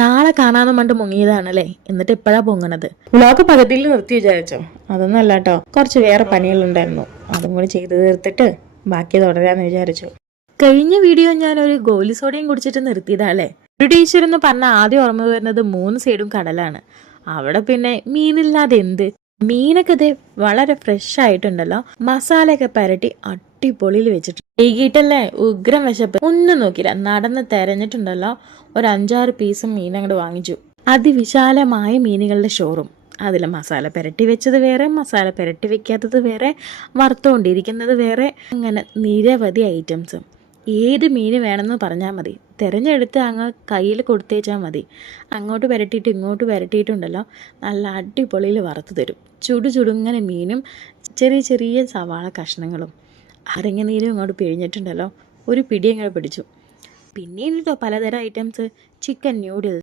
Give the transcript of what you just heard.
നാളെ കാണാന്ന് പറഞ്ഞിട്ട് മുങ്ങിയതാണല്ലേ, എന്നിട്ട് ഇപ്പോഴാ പൊങ്ങണത്. വ്ലോഗ് പകുതിയിൽ നിർത്തി വിചാരിച്ചോ? അതൊന്നും അല്ല കേട്ടോ, കുറച്ച് വേറെ പണികളുണ്ടായിരുന്നു, അതും കൂടി ചെയ്ത് തീർത്തിട്ട് ബാക്കി തുടരാന്ന് വിചാരിച്ചു. കഴിഞ്ഞ വീഡിയോ ഞാനൊരു ഗോലി സോഡയും കുടിച്ചിട്ട് നിർത്തിയതാല്ലേ. ഒരു ടീച്ചർ എന്ന് പറഞ്ഞാൽ ആദ്യം ഓർമ്മ വരുന്നത് 3 സൈഡും കടലാണ്. അവിടെ പിന്നെ മീനില്ലാതെ എന്ത്. മീനൊക്കെ ഇത് വളരെ ഫ്രഷ് ആയിട്ടുണ്ടല്ലോ, മസാലയൊക്കെ പരട്ടി അടിപൊളിയിൽ വെച്ചിട്ട്. വൈകിട്ടല്ലേ, ഉഗ്രം വിശപ്പ്, ഒന്നും നോക്കില്ല, നടന്ന് തെരഞ്ഞിട്ടുണ്ടല്ലോ ഒരു 5-6 പീസും മീൻ അങ്ങോട്ട് വാങ്ങിച്ചു. അതിവിശാലമായ മീനുകളുടെ ഷോറും. അതിൽ മസാല പുരട്ടി വെച്ചത് വേറെ, മസാല പുരട്ടി വെക്കാത്തത് വേറെ, വറുത്തുകൊണ്ടിരിക്കുന്നത് വേറെ, അങ്ങനെ നിരവധി ഐറ്റംസ്. ഏത് മീൻ വേണമെന്ന് പറഞ്ഞാൽ മതി, തിരഞ്ഞെടുത്ത് അങ്ങ് കയ്യിൽ കൊടുത്തേച്ചാൽ മതി. അങ്ങോട്ട് പുരട്ടിയിട്ട് ഇങ്ങോട്ട് പുരട്ടിയിട്ടുണ്ടല്ലോ, നല്ല അടിപൊളിയിൽ വറുത്ത് തരും. ചുടുചുടുങ്ങനെ മീനും ചെറിയ ചെറിയ സവാള കഷ്ണങ്ങളും അരങ്ങ നീരും ഇങ്ങോട്ട് പിഴിഞ്ഞിട്ടുണ്ടല്ലോ, ഒരു പിടി അങ്ങോട്ട് പിടിച്ചു. പിന്നെയുണ്ടോ പലതരം ഐറ്റംസ്, ചിക്കൻ ന്യൂഡിൽസ്,